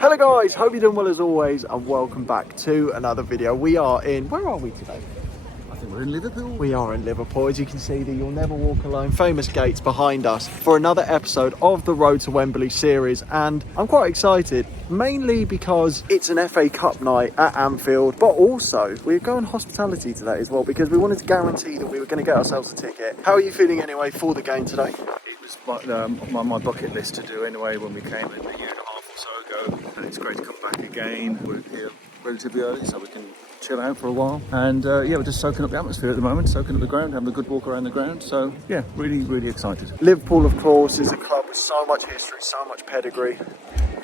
Hello guys, hope you're doing well as always and welcome back to another video. We are in, where are we today? I think we're in Liverpool. We are in Liverpool. As you can see, the You'll Never Walk Alone famous gates behind us for another episode of the Road to Wembley series, and I'm quite excited, mainly because it's an FA Cup night at Anfield, but also we're going hospitality today as well because we wanted to guarantee that we were going to get ourselves a ticket. How are you feeling anyway for the game today? It was my bucket list to do anyway when we came in a year and a half or so ago, and it's great to come back again. We're here relatively early so we can chill out for a while, and yeah, we're just soaking up the atmosphere at the moment, soaking up the ground, having a good walk around the ground. So yeah, really excited. Liverpool, of course, is a club with so much history, so much pedigree,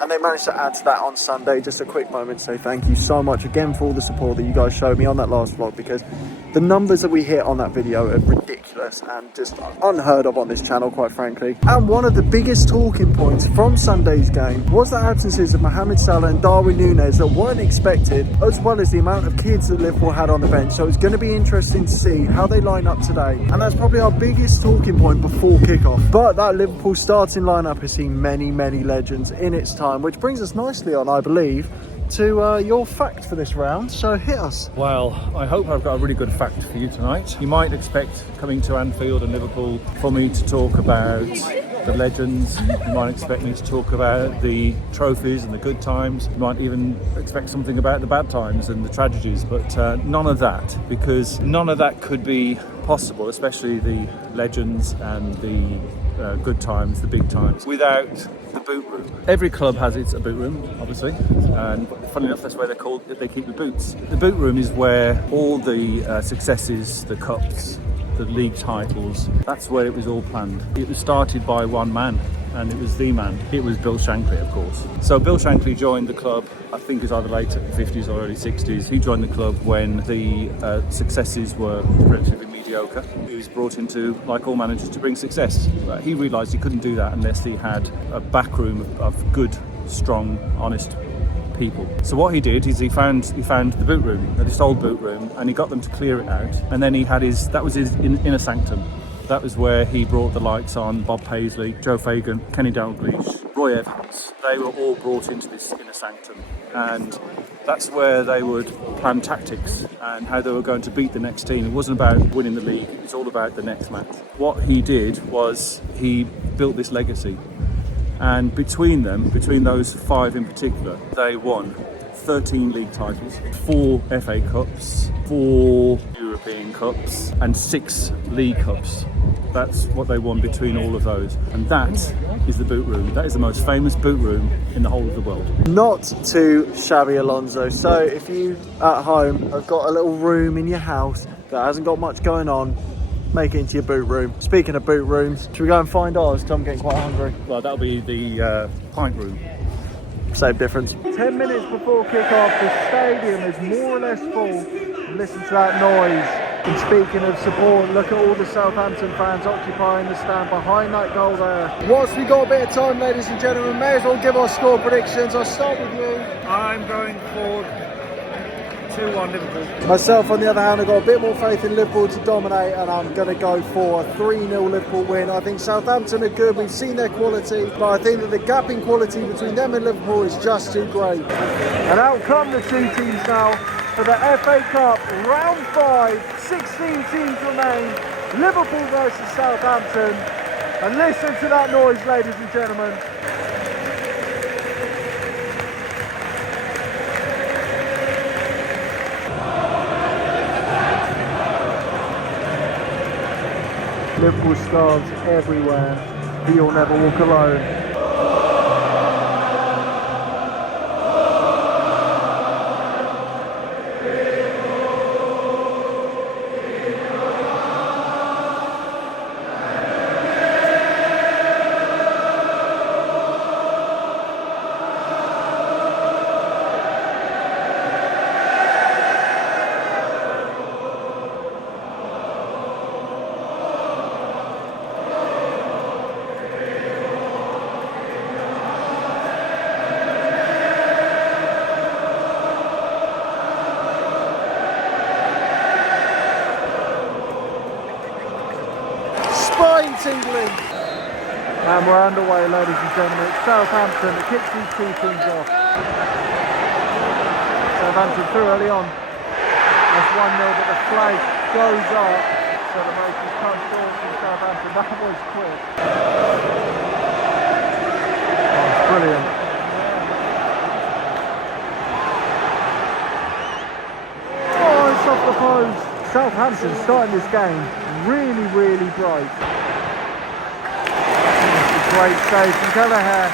and they managed to add to that on Sunday. Just a quick moment to say thank you so much again for all the support that you guys showed me on that last vlog, because the numbers that we hit on that video are ridiculous and just unheard of on this channel, quite frankly. And one of the biggest talking points from Sunday's game was the absences of Mohamed Salah and Darwin Núñez that weren't expected, as well as the amount of kids that Liverpool had on the bench. So it's going to be interesting to see how they line up today, and that's probably our biggest talking point before kickoff. But that Liverpool starting lineup has seen many legends in its time, which brings us nicely on, I believe, to your fact for this round. So hit us. Well, I hope I've got a really good fact for you tonight. You might expect, coming to Anfield and Liverpool, for me to talk about the legends. You might expect me to talk about the trophies and the good times. You might even expect something about the bad times and the tragedies, but none of that, because none of that could be possible, especially the legends and the good times, the big times, without the boot room. Every club has its boot room, obviously, and funny enough, that's where they keep the boots. The boot room is where all the successes, the cups, the league titles, that's where it was all planned. It was started by one man, and it was the man. It was Bill Shankly, of course. So Bill Shankly joined the club, I think it was either late 50s or early 60s. He joined the club when the successes were relatively mediocre. He was brought in to, like all managers, to bring success. But he realised he couldn't do that unless he had a backroom of good, strong, honest people. So what he did is he found the boot room, this old boot room, and he got them to clear it out. And then he had that was his inner sanctum. That was where he brought the likes on Bob Paisley, Joe Fagan, Kenny Dalglish, Roy Evans. They were all brought into this inner sanctum, and that's where they would plan tactics and how they were going to beat the next team. It wasn't about winning the league, it was all about the next match. What he did was he built this legacy, and between those five in particular, they won 13 league titles, 4 FA Cups, 4 European Cups, and 6 League Cups. That's what they won between all of those. And that is the boot room. That is the most famous boot room in the whole of the world. Not too shabby, Alonso. So if you at home have got a little room in your house that hasn't got much going on, make it into your boot room. Speaking of boot rooms, should we go and find ours? I'm getting quite hungry. Well, that'll be the pint room. Same difference. 10 minutes before kick-off, the stadium is more or less full. Listen to that noise. And speaking of support, look at all the Southampton fans occupying the stand behind that goal there. Whilst we got a bit of time, ladies and gentlemen, may as well give our score predictions. I'll start with you. I'm going for 2-1 Liverpool. Myself, on the other hand, I've got a bit more faith in Liverpool to dominate, and I'm going to go for a 3-0 Liverpool win. I think Southampton are good, we've seen their quality, but I think that the gap in quality between them and Liverpool is just too great. And out come the two teams now for the FA Cup, round 5, 16 teams remain, Liverpool versus Southampton. And listen to that noise, ladies and gentlemen. Liverpool stars everywhere, but you'll never walk alone. Tingling. And we're underway, ladies and gentlemen. It's Southampton that kicks these two teams off. Southampton through early on. That's 1-0, but the flag goes up. Celebration comes forward from Southampton. That was quick. Oh, it's brilliant. Oh, it's off the post. Southampton starting this game really, really bright. Great save from Kelleher.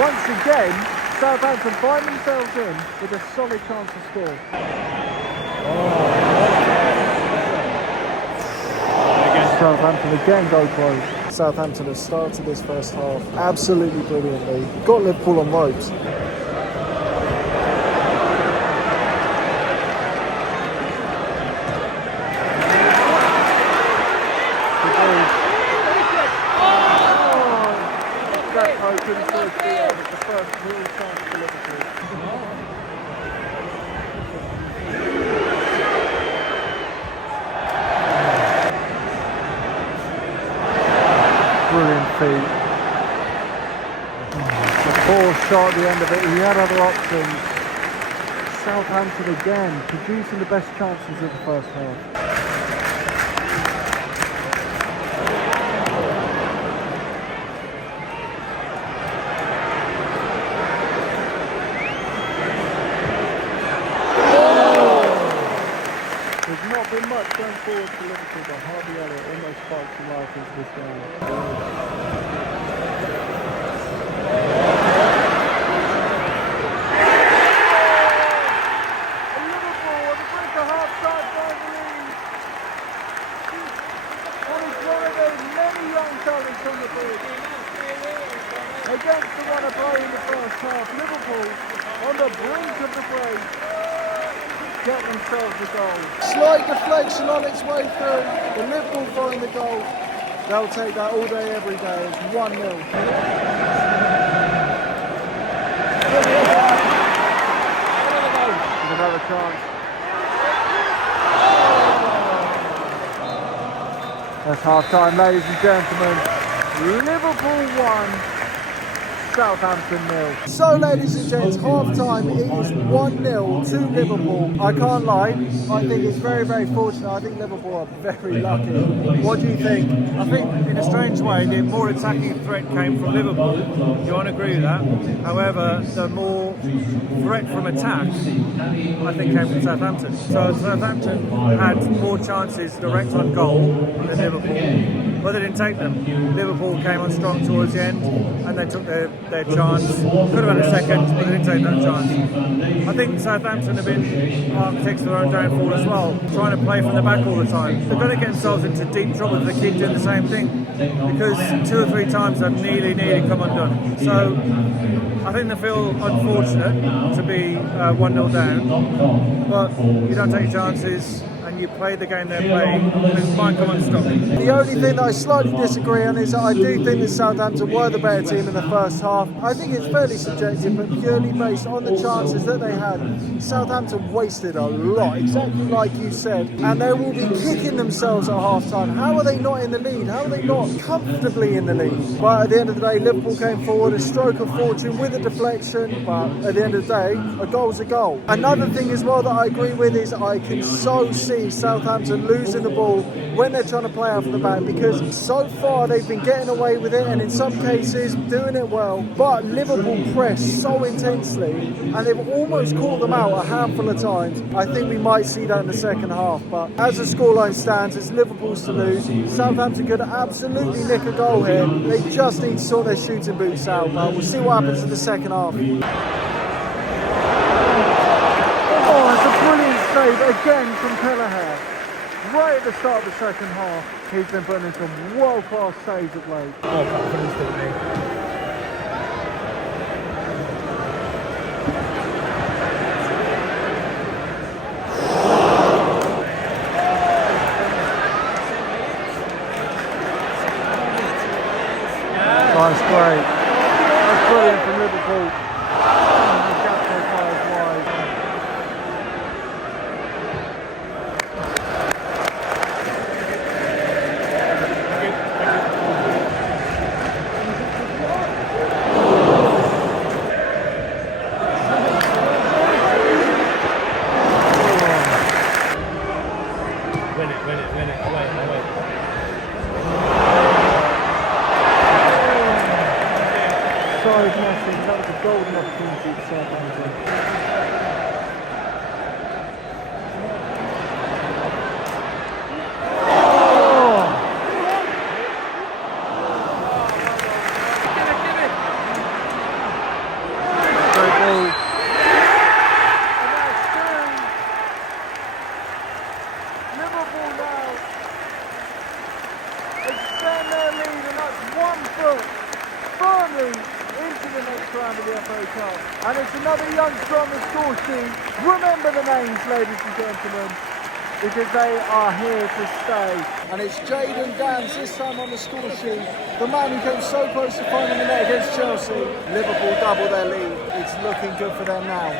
Once again, Southampton find themselves in with a solid chance to score. Southampton again go close. Southampton have started this first half absolutely brilliantly. Got Liverpool on ropes. Couldn't score the first real chance for Liverpool. Brilliant feat. The poor shot at the end of it. He had other options. Southampton again producing the best chances of the first half. Been much going forward for Liverpool, but Harvey Elliott almost sparked some life into this game. And Liverpool on the brink of half-time by the lead. And he's driving many young talents on the bridge. Against the one to play in the first half, Liverpool on the brink of the break. Get themselves a goal. Slight deflection on its way through. The Liverpool find the goal. They'll take that all day, every day. It's 1-0. There's another chance. That's half time, ladies and gentlemen. Liverpool 1. Southampton 0. So ladies and gents, half time it is 1-0 to Liverpool. I can't lie, I think it's very, very fortunate. I think Liverpool are very lucky. What do you think? I think in a strange way the more attacking threat came from Liverpool. You won't agree with that. However, the more threat from attack I think came from Southampton. So Southampton had more chances direct on goal than Liverpool. But they didn't take them. Liverpool came on strong towards the end and they took their chance. Could have had a second, but they didn't take that chance. I think Southampton have been architects of their own downfall as well, trying to play from the back all the time. They're going to get themselves into deep trouble if they keep doing the same thing, because 2 or 3 times they've nearly come undone. So I think they feel unfortunate to be 1-0 down, but you don't take chances and you play the game they're playing, it might come unstuck. The only thing that I slightly disagree on is that I do think that Southampton were the better team in the first half. I think it's fairly subjective, but purely based on the chances that they had. Southampton wasted a lot, exactly like you said, and they will be kicking themselves at half-time. How are they not in the lead? How are they not comfortably in the lead? But at the end of the day, Liverpool came forward, a stroke of fortune with a deflection, but at the end of the day, a goal's a goal. Another thing as well that I agree with is I can so see Southampton losing the ball when they're trying to play out from the back, because so far they've been getting away with it and in some cases doing it well, but Liverpool press so intensely and they've almost caught them out a handful of times. I think we might see that in the second half, but as the scoreline stands, it's Liverpool's to lose. Southampton could absolutely nick a goal here. They just need to sort their shooting boots out, but we'll see what happens in the second half. Oh, it's a brilliant save again from Kelleher. Right at the start of the second half, he's been putting in some world-class saves of late. Oh, confidence to me. That's great. That's brilliant from Liverpool. The gap so far is wide. beat Southampton. Liverpool now extend their lead, and that's 1 foot firmly into the next round of the FA Cup. And it's another youngster on the score sheet. Remember the names, ladies and gentlemen, because they are here to stay. And it's Jayden Danns this time on the score sheet. The man who came so close to finding the net against Chelsea. Liverpool double their lead. It's looking good for them now.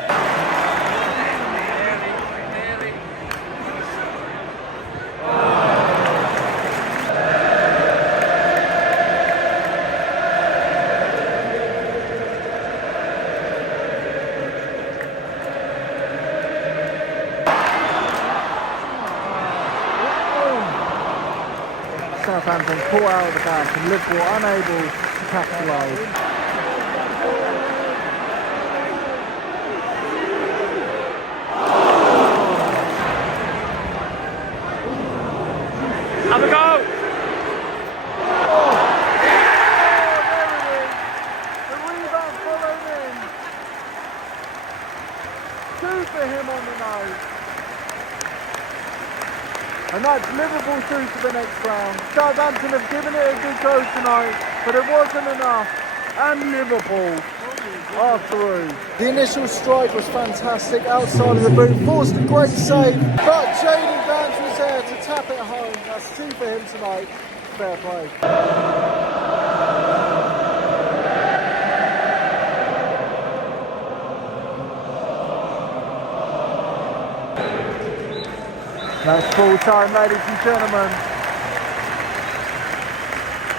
Southampton caught out of the back and Liverpool unable to capitalise. Have a go! Oh, there it is. The rebound followed in. 2 for him on the nose. And that's Liverpool through to the next round. Southampton have given it a good go tonight, but it wasn't enough. And Liverpool are through. The initial strike was fantastic outside of the boot, forced a great save, but Jayden Danns was there to tap it home. That's 2 for him tonight. Fair play. That's full time, ladies and gentlemen.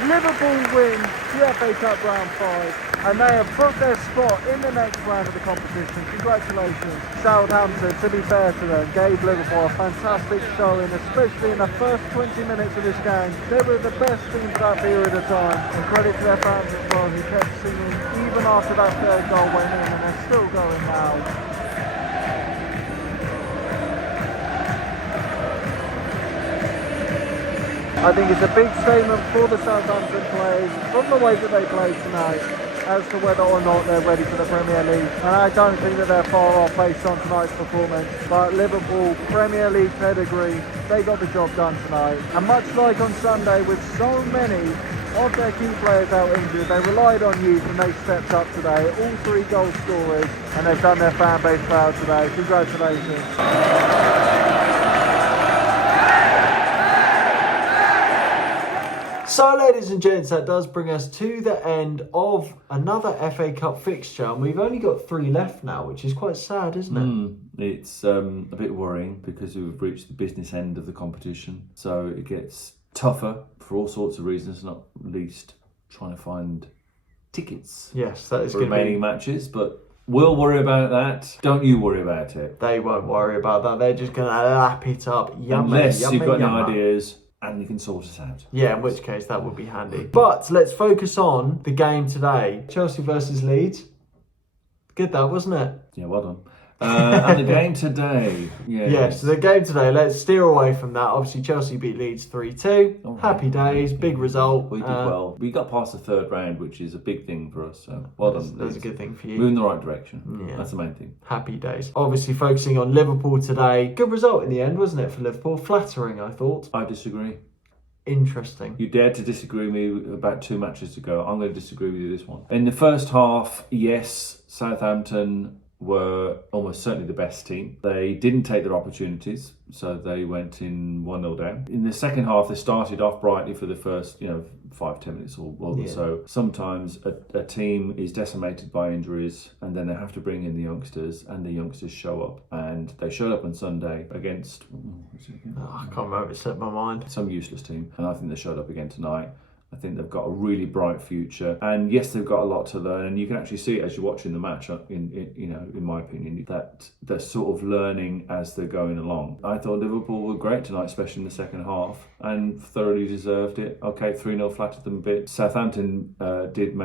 Liverpool win the FA Cup round 5, and they have booked their spot in the next round of the competition. Congratulations. Southampton, to be fair to them, gave Liverpool a fantastic showing, especially in the first 20 minutes of this game. They were the best team for that period of time, and credit to their fans as well, who kept singing even after that third goal went in, and they're still going now. I think it's a big statement for the Southampton players from the way that they played tonight as to whether or not they're ready for the Premier League. And I don't think that they're far off based on tonight's performance. But Liverpool, Premier League pedigree, they got the job done tonight. And much like on Sunday, with so many of their key players out injured, they relied on youth and they stepped up today. All 3 goal scorers, and they've done their fan base proud today. Congratulations. So, ladies and gents, that does bring us to the end of another FA Cup fixture, and we've only got 3 left now, which is quite sad, isn't it? It's a bit worrying because we've reached the business end of the competition, so it gets tougher for all sorts of reasons, not least trying to find tickets. Yes, that is for going to be remaining matches, but we'll worry about that. Don't you worry about it. They won't worry about that. They're just going to lap it up. Unless you've got any ideas and you can sort us out. Yeah, in which case that would be handy. But let's focus on the game today. Chelsea versus Leeds. Good that, wasn't it? Yeah, well done. And the game today. Yes, the game today. Let's steer away from that. Obviously, Chelsea beat Leeds 3-2. Right. Happy days, big result. We did well. We got past the 3rd round, which is a big thing for us. So well done. That's a good thing for you. Moving in the right direction. Yeah. That's the main thing. Happy days. Obviously, focusing on Liverpool today. Good result in the end, wasn't it, for Liverpool? Flattering, I thought. I disagree. Interesting. You dared to disagree with me about 2 matches ago. I'm going to disagree with you this one. In the first half, yes, Southampton were almost certainly the best team. They didn't take their opportunities, so they went in 1-0 down. In the second half, they started off brightly for the first, 5-10 minutes or so. Sometimes a team is decimated by injuries and then they have to bring in the youngsters, and the youngsters show up. And they showed up on Sunday against... I can't remember, it slipped my mind. Some useless team. And I think they showed up again tonight. I think they've got a really bright future, and yes, they've got a lot to learn. And you can actually see it as you're watching the match. In my opinion, that they're sort of learning as they're going along. I thought Liverpool were great tonight, especially in the second half, and thoroughly deserved it. Okay, 3-0 flattered them a bit. Southampton did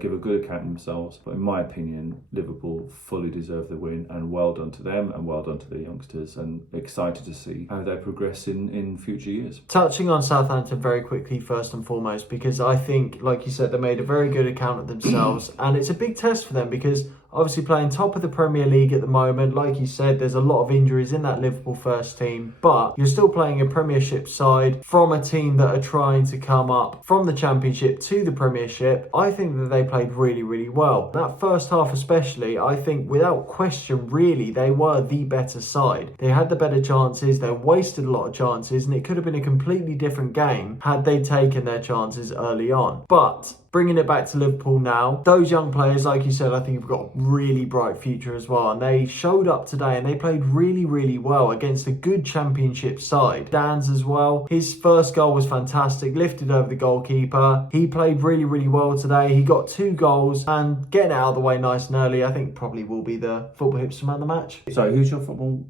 give a good account of themselves, but in my opinion, Liverpool fully deserved the win, and well done to them, and well done to the youngsters, and excited to see how they progress in future years. Touching on Southampton very quickly, first and foremost, because I think, like you said, they made a very good account of themselves, and it's a big test for them because obviously playing top of the Premier League at the moment, like you said, there's a lot of injuries in that Liverpool first team, but you're still playing a Premiership side from a team that are trying to come up from the Championship to the Premiership. I think that they played really, really well. That first half especially, I think without question, really, they were the better side. They had the better chances, they wasted a lot of chances, and it could have been a completely different game had they taken their chances early on. But bringing it back to Liverpool now, those young players, like you said, I think have got a really bright future as well. And they showed up today and they played really, really well against a good Championship side. Danns as well. His first goal was fantastic, lifted over the goalkeeper. He played really, really well today. He got 2 goals and getting it out of the way nice and early, I think probably will be the Football Hipster Man of the match. So who's your football?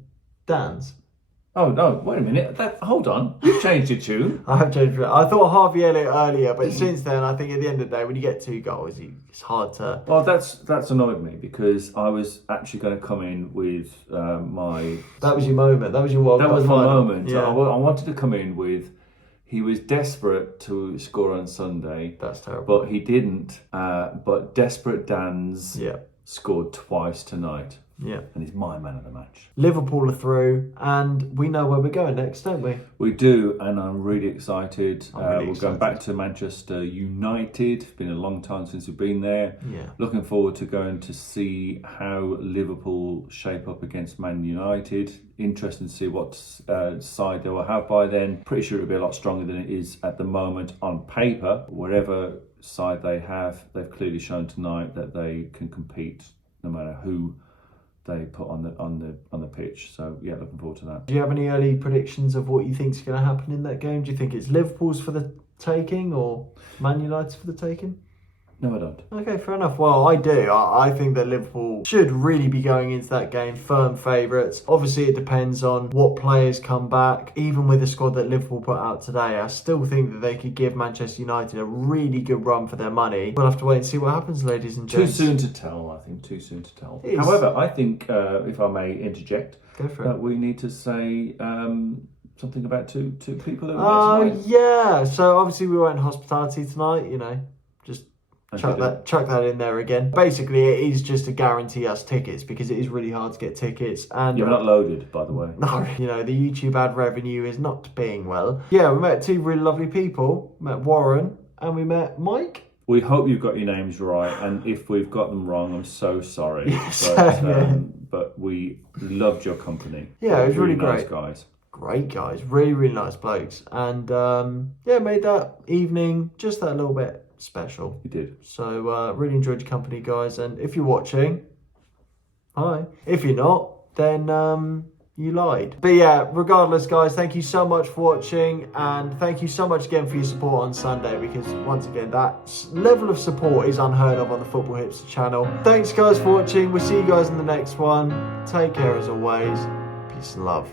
Danns. Oh no, wait a minute. Hold on. You've changed your tune. I have changed it. I thought Harvey Elliott earlier, but since then, I think at the end of the day, when you get 2 goals, it's hard to... Well, that's annoyed me because I was actually going to come in with my... That was your moment. That was your World Cup That was my final. moment. Yeah. I wanted to come in with... He was desperate to score on Sunday. That's terrible. But he didn't. But desperate Danns scored twice tonight. Yeah. And he's my man of the match. Liverpool are through, and we know where we're going next, don't we? We do, and I'm really excited. We're going back to Manchester United. It's been a long time since we've been there. Yeah. Looking forward to going to see how Liverpool shape up against Man United. Interesting to see what side they will have by then. Pretty sure it'll be a lot stronger than it is at the moment on paper. Wherever side they have, they've clearly shown tonight that they can compete no matter who they put on the pitch. So yeah, looking forward to that. Do you have any early predictions of what you think is going to happen in that game? Do you think it's Liverpool's for the taking or Man United's for the taking? No, I don't. Okay, fair enough. Well, I do. I think that Liverpool should really be going into that game firm favourites. Obviously, it depends on what players come back. Even with the squad that Liverpool put out today, I still think that they could give Manchester United a really good run for their money. We'll have to wait and see what happens, ladies and gents. Too soon to tell, I think. Too soon to tell. However, I think, if I may interject, go for that it. we need to say something about two people that we met tonight. Yeah. So obviously we went hospitality tonight, just chuck that in there again. Basically, it is just to guarantee us tickets because it is really hard to get tickets. And you're not loaded, by the way. No, the YouTube ad revenue is not paying well. Yeah, we met 2 really lovely people. We met Warren and we met Mike. We hope you've got your names right, and if we've got them wrong, I'm so sorry. But we loved your company. Yeah, it was really nice great. Guys. Great guys, really, really nice blokes. And made that evening just that little bit special. You did. So really enjoyed your company, guys. And if you're watching, hi. If you're not, then you lied. But yeah, regardless, guys, thank you so much for watching, and thank you so much again for your support on Sunday, because once again, that level of support is unheard of on the Football Hipster channel. Thanks, guys, for watching. We'll see you guys in the next one. Take care as always. Peace and love.